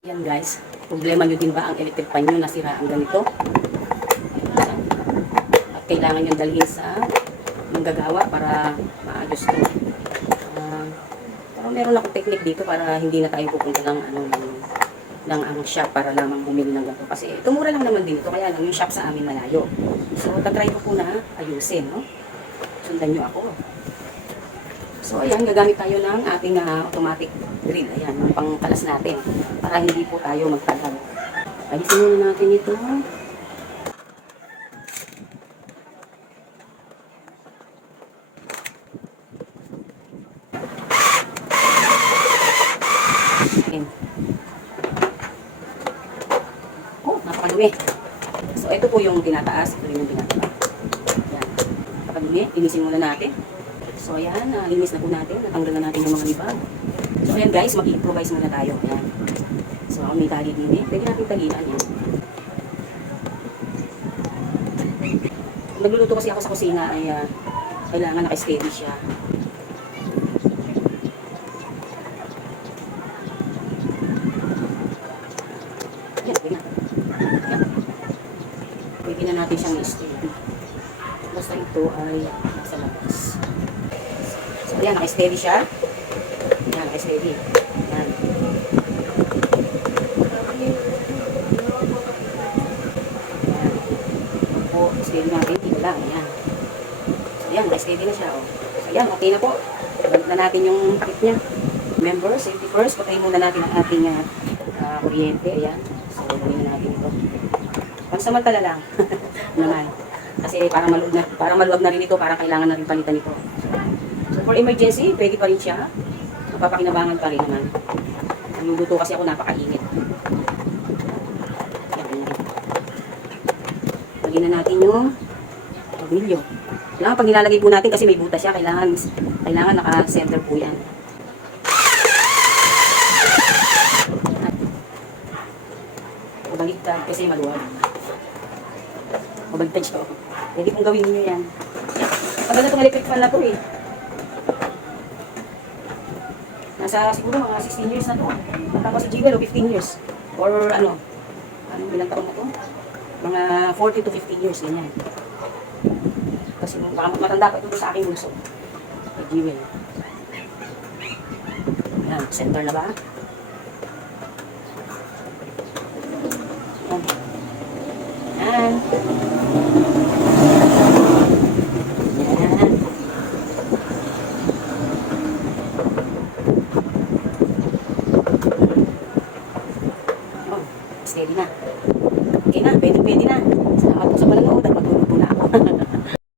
Yan guys, problema nyo din ba ang electric fan nyo nasira ang ganito? At kailangan nyo dalhin sa manggagawa para maayos to. Pero meron akong technique dito para hindi na tayo pupunta ng ang shop para lamang bumili ng ganito. Kasi tumura lang naman din ito, kaya lang yung shop sa amin malayo. So, tatry ko po na ayusin, no? Sundan nyo ako. So, ayan, gagamit tayo ng ating automatic drill. Ayan, yung pangkalas natin. Para hindi po tayo magtagal. Alisin muna natin ito. Ayan. Oh, napakadumi. So, ito po yung tinataas. Ito yung tinataas. Ayan. Napakadumi. Linisin muna natin. So, ayan, linis na po natin. Natanggal na natin yung mga libag. So, ayan guys, mag-improvise muna tayo. Ayan. So, may tali din eh. Pwede natin talian yan. Nagluluto kasi ako sa kusina ay kailangan naka-steady siya. Ayan, pwede na. Ayan. Pwede na natin siyang i-steady. Basta ito ay nasa labas. So, ayan, naka-steady siya. Ayan, naka-steady. Ayan. Steady natin, dito lang, ayan. So, ayan, naka-steady na siya, oh. So, ayan, okay na po. Balik na natin yung kit niya. Remember, safety first, patayin muna natin ang ating kuryente, ayan. So, gawin na natin ito. Pansamantala lang, naman. Kasi para maluwag na rin ito, parang kailangan na rin palitan ito. So, for emergency, pwede pa rin siya. Mapapakinabangan pa rin naman. Nagluluto kasi ako, napakainit. Lagyan na natin yung tornilyo. Kailangan pag nilalagay po natin kasi may butas siya, kailangan naka-center po yan. Mabaligtad kasi maluwag. Mabaligtad siya. Pwede pong gawin niyo yan. Maganda itong electric fan na to eh. Nasa siguro mga 16 years na to. Matapos sa Gigalo, 15 years. Or ilang taon na to? Mga 40 to 15 years, ganyan. Kasi baka matanda pa ito sa aking bulso. Kay Jewel. Ayan, center na ba? Ayan. Ayan. Ayan. Oh, steady na. Okay na, pwede na. Salamat po sa panonood at magtulog po na ako.